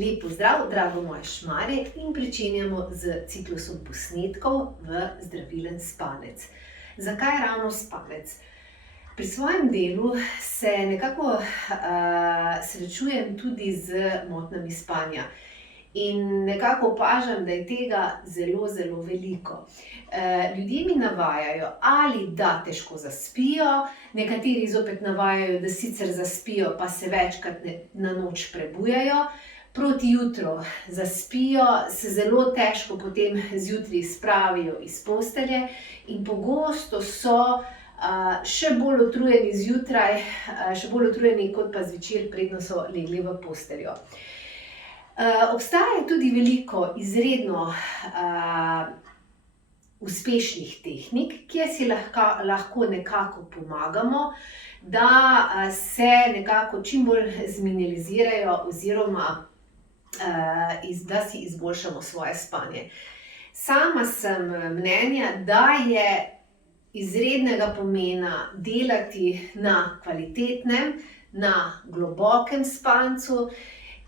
Lep pozdrav, drago moje šmarje, in pričenjamo z ciklusom posnetkov v Zdravilen spanec. Zakaj ravno spanec? Pri svojem delu se nekako srečujem tudi z motnjami spanja. In nekako opažam, da je tega zelo, zelo veliko. Ljudje mi navajajo, ali da težko zaspijo, nekateri zopet navajajo, da sicer zaspijo, pa se večkrat na noč prebujajo. Proti jutru zaspijo, se zelo težko potem zjutraj spravijo iz postelje in pogosto so še bolj utrujeni zjutraj, še bolj utrujeni kot pa zvečer, preden so legli v posteljo. Obstaja tudi veliko izredno uspešnih tehnik, kjer si lahko nekako pomagamo, da se nekako čim bolj zminimalizirajo oziroma da si izboljšamo svoje spanje. Sama sem mnenja, da je izrednega pomena delati na kvalitetnem, na globokem spancu,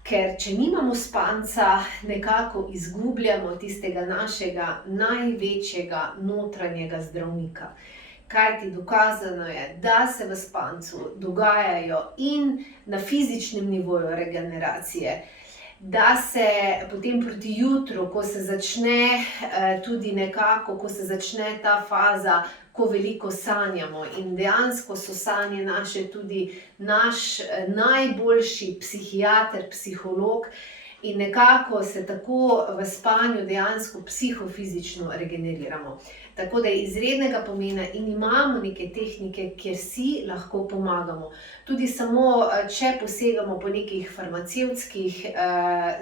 ker če nimamo spanca, nekako izgubljamo tistega našega največjega notranjega zdravnika. Kajti dokazano je, da se v spancu dogajajo in na fizičnem nivoju regeneracije, da se potem proti jutru, ko se začne tudi nekako, ko se začne ta faza, ko veliko sanjamo, in dejansko so sanje naše tudi naš najboljši psihiater, psiholog, in nekako se tako v spanju dejansko psihofizično regeneriramo. Tako da je izrednega pomena in imamo neke tehnike, kjer si lahko pomagamo. Tudi samo, če posegamo po nekih farmacevtskih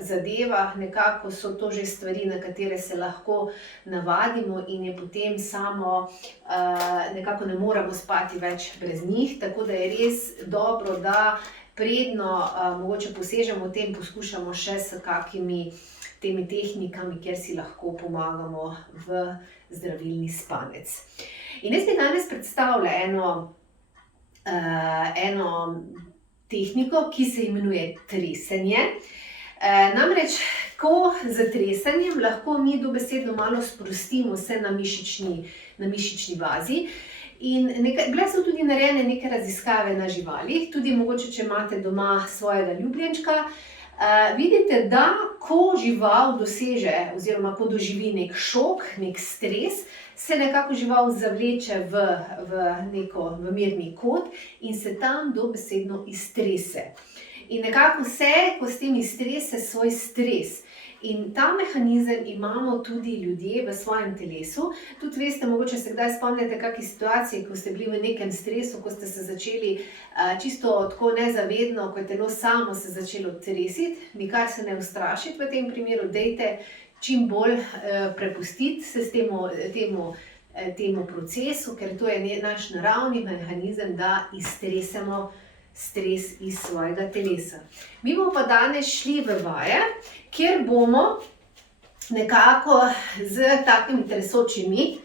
zadevah, nekako so to že stvari, na katere se lahko navadimo in je potem samo, nekako ne moremo spati več brez njih, tako da je res dobro, da predno mogoče posežemo v tem, poskušamo še s kakimi temi tehnikami, kjer si lahko pomagamo v zdravilni spanec. In jaz bi danes predstavila eno tehniko, ki se imenuje tresenje. Namreč, ko s tresenjem lahko mi dobesedno malo sprostimo se na mišični bazi. In bile so tudi narejene neke raziskave na živalih, tudi mogoče, če imate doma svojega ljubljenčka, vidite, da ko žival doseže oziroma ko doživi nek šok, nek stres, se nekako žival zavleče v mirni kot in se tam dobesedno iztrese. In nekako se, ko s tem iztrese svoj stres. In ta mehanizem imamo tudi ljudje v svojem telesu. Tudi veste, mogoče se kdaj spomnite kakšne situacije, ko ste bili v nekem stresu, ko ste se začeli čisto tako nezavedno, ko je telo samo se začelo tresiti. Nikar se ne ustrašiti v tem primeru, dajte čim bolj prepustiti se temu procesu, ker to je naš naravni mehanizem, da iztresemo stres iz svojega telesa. Mi bomo pa danes šli v vaje, kjer bomo nekako z takimi tresočimi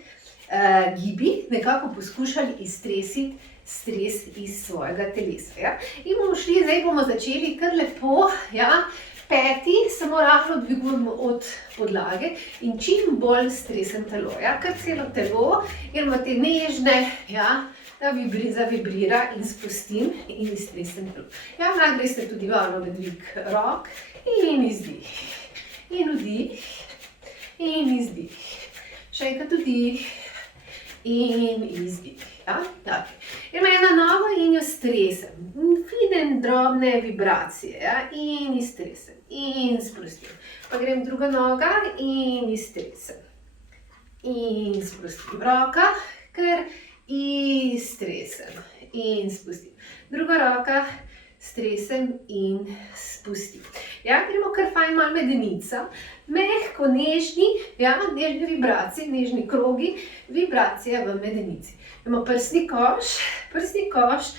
gibi nekako poskušali iztresiti stres iz svojega telesa. Ja? In bomo šli, zdaj bomo začeli kar lepo, ja? Peti samo rahlo dvigujemo od podlage in čim bolj stresem telo. Ja? Kar celo telo, ker imate nežne, ja? Da zavibrira in spustim in iztresem telo. Ja, najprej ste tudi varno v dvig rok in izdih. In vdih in izdih. Še enkrat vdih in izdih. Ja, tako. Gremo na nogo in jo stresem. Vidim drobne vibracije, ja, in iztresem in sprostim. Pa grem druga noga in iztresem. In sprostim. Roka, ker iztresem in spustim. Druga roka, stresem in spustim. Ja, gremo kar fajn malo medenica, mehko, nežni, ja, nežne vibracije, nežni krogi, vibracije v medenici. Gremo prsni koš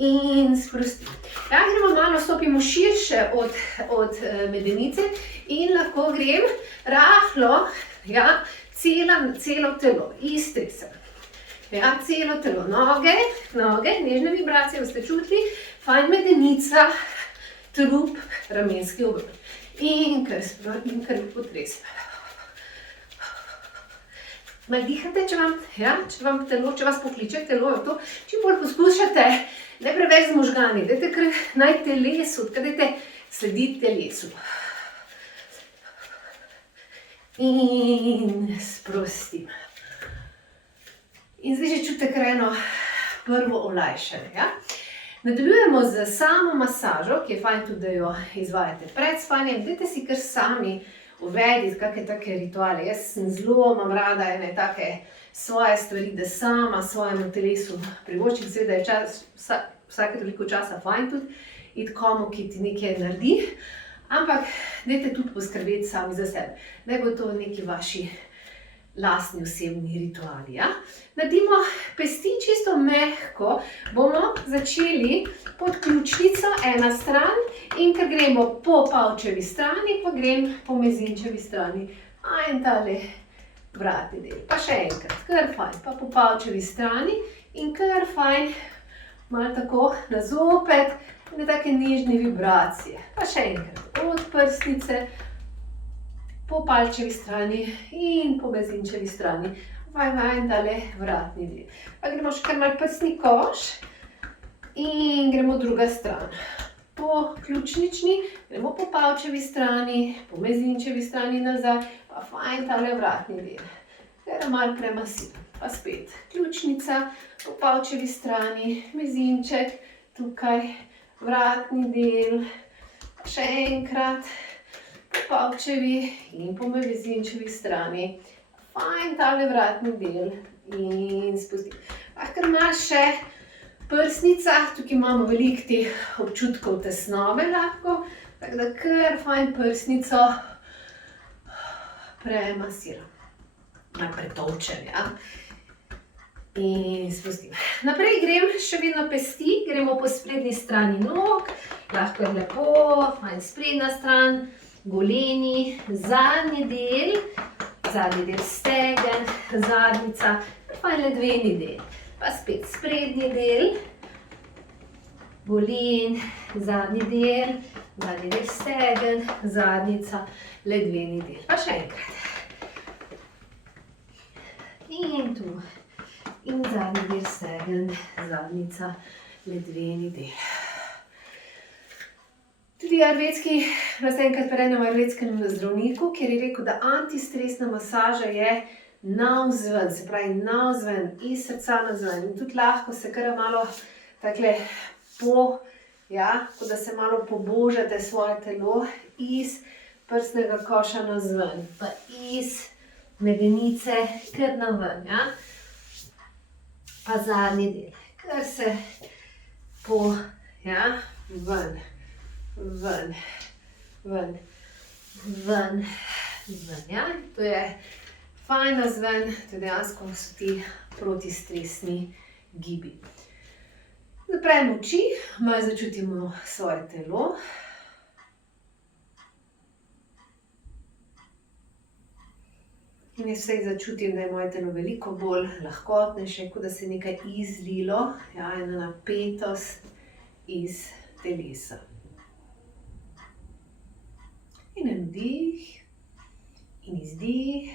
in sprostim. Ja, gremo malo, stopimo širše od medenice in lahko grem rahlo, ja, celo telo, iztresem. Ja, celo telo, noge, nežne vibracije, boste čutili, fajn medenica trup, ramenski obrt. In kar potresemo. Malo dihate, če vas pokliče telo, to čim bolj poskušate, ne preveč z možgani, dajte kar naj telesu, dajte slediti telesu. In sprostim. In zdaj že čutite kar eno prvo olajšanje. Ja? Nadaljujemo z samo masažo, ki je fajn tudi, da jo izvajate pred spanjem. Dajte si kar sami uvediti kakšne take rituale. Jaz zelo imam rada ene take svoje stvari, da sama svojemu telesu privoščim. Seveda je vsake toliko časa fajn tudi iti komu, ki ti nekaj naredi. Ampak dajte tudi poskrbeti sami za sebe. Da bo to neki vaši lastni osebni rituali. Ja? Naredimo pesti čisto mehko. Bomo začeli pod ključnico ena stran in ker gremo po pavčevi strani, pa grem po mezinčevi strani. In tale vratni del. Pa še enkrat, kar fajn. Pa po pavčevi strani in kar fajn, malo tako na zopet, ne take nežne vibracije. Pa še enkrat, od prsnice, po palčevi strani in po mezinčevi strani. In tale vratni del. Pa gremo še kar malo prsni koš in gremo druga stran. Po ključnični, gremo po pavčevi strani, po mezinčevi strani nazaj, pa fajn tale vratni del. Kar malo premasiram. Pa spet ključnica, po pavčevi strani, mezinček, tukaj vratni del, še enkrat po pavčevi in po mezinčevi strani. Fajn tale vratni del in spustim. Kar malo še prsnica, tukaj imamo veliko teh občutkov tesnobe lahko, tako da kar fajn prsnico premasiram. Malo pretolčem, ja. In spustim. Naprej grem, še vedno pesti, gremo po sprednji strani nog, lahko je lepo, fajn sprednja stran, goleni, zadnji del stegen, zadnjica, fajn ledveni del. Pa spet sprednji del, golen, zadnji del stegen, zadnjica, ledveni del. Pa še enkrat. In tu. In zadnji del stegen, zadnjica, ledveni del. Tudi ayurvedski, nas enkrat prenem ayurvedskemu zdravniku, kjer je rekel, da antistresna masaža je navzven, se pravi navzven, iz srca navzven. In tudi lahko se kar malo takle kot da se malo pobožate svoje telo iz prsnega koša navzven, pa iz medenice kar naven, ja. Pa zadnji del, kar se ven, ja. To je fajn navzven, to dejansko so ti protistresni gibi. Zapremo oči, malo začutimo svoje telo. In jaz vsej začutim, da je moje telo veliko bolj lahkotnejše, kot da se je nekaj izlilo, ena napetost iz telesa. In en vdih in izdih.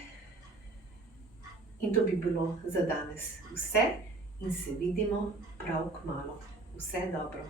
In to bi bilo za danes vse in se vidimo prav kmalu. Vse dobro.